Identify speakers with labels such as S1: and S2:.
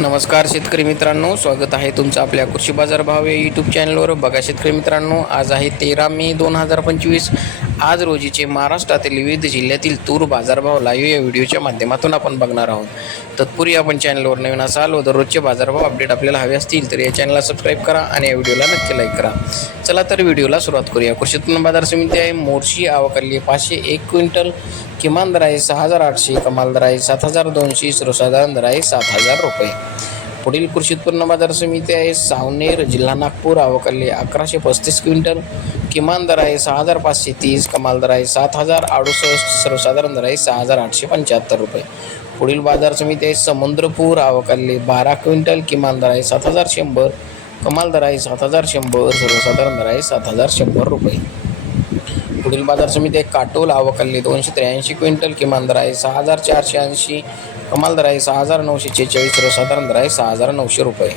S1: नमस्कार शेतकरी मित्रांनो स्वागत आहे तुमचं आपल्या कृषी बाजार भाव या यूट्यूब चॅनलवर बघा शेतकरी मित्रांनो आज आहे तेरा मे दोन हजार पंचवीस. आज रोजीचे महाराष्ट्रातील विविध जिल्ह्यातील तूर बाजारभाव लाईव्ह या व्हिडिओच्या माध्यमातून आपण बघणार आहोत. तत्पूर्वी आपण चॅनलवर नवीन असाल व दररोजचे बाजारभाव अपडेट आपल्याला हवे असतील तर या चॅनलला सबस्क्राईब करा आणि या व्हिडिओला नक्की लाईक करा. चला तर व्हिडिओला सुरुवात करूया. कृषी उत्पन्न बाजार समिती आहे मोर्शी आवकली पाचशे एक क्विंटल किमान दर आहे सहा हजार आठशे कमाल दर आहे सात हजार दोनशे सर्वसाधारण दर आहे सात हजार रुपये. पुढील कृषी उत्पन्न बाजार समिती आहे सावनेर जिल्हा नागपूर आवकल्ली अकराशे पस्तीस क्विंटल. किमान दर आहे सहा हजार पाचशे तीस कमाल दर आहे सात हजार अडुसष्ट सर्वसाधारण दर आहे सहा हजार आठशे पंच्याहत्तर रुपये. पुढील बाजार समिती आहे समुद्रपूर आवकल्ली बारा क्विंटल किमान दर आहे सात हजार शंभर कमाल दर आहे सात हजार शंभर सर्वसाधारण दर आहे सात हजार शंभर रुपये. पुढील बाजार समिती एक काटोल आवकल्ली दोनशे त्र्याऐंशी क्विंटल किमान दर आहे सहा हजार चारशे ऐंशी कमाल दर आहे सहा हजार नऊशे चेचाळीस सर्वसाधारण दर आहे
S2: सहा हजार नऊशे रुपये.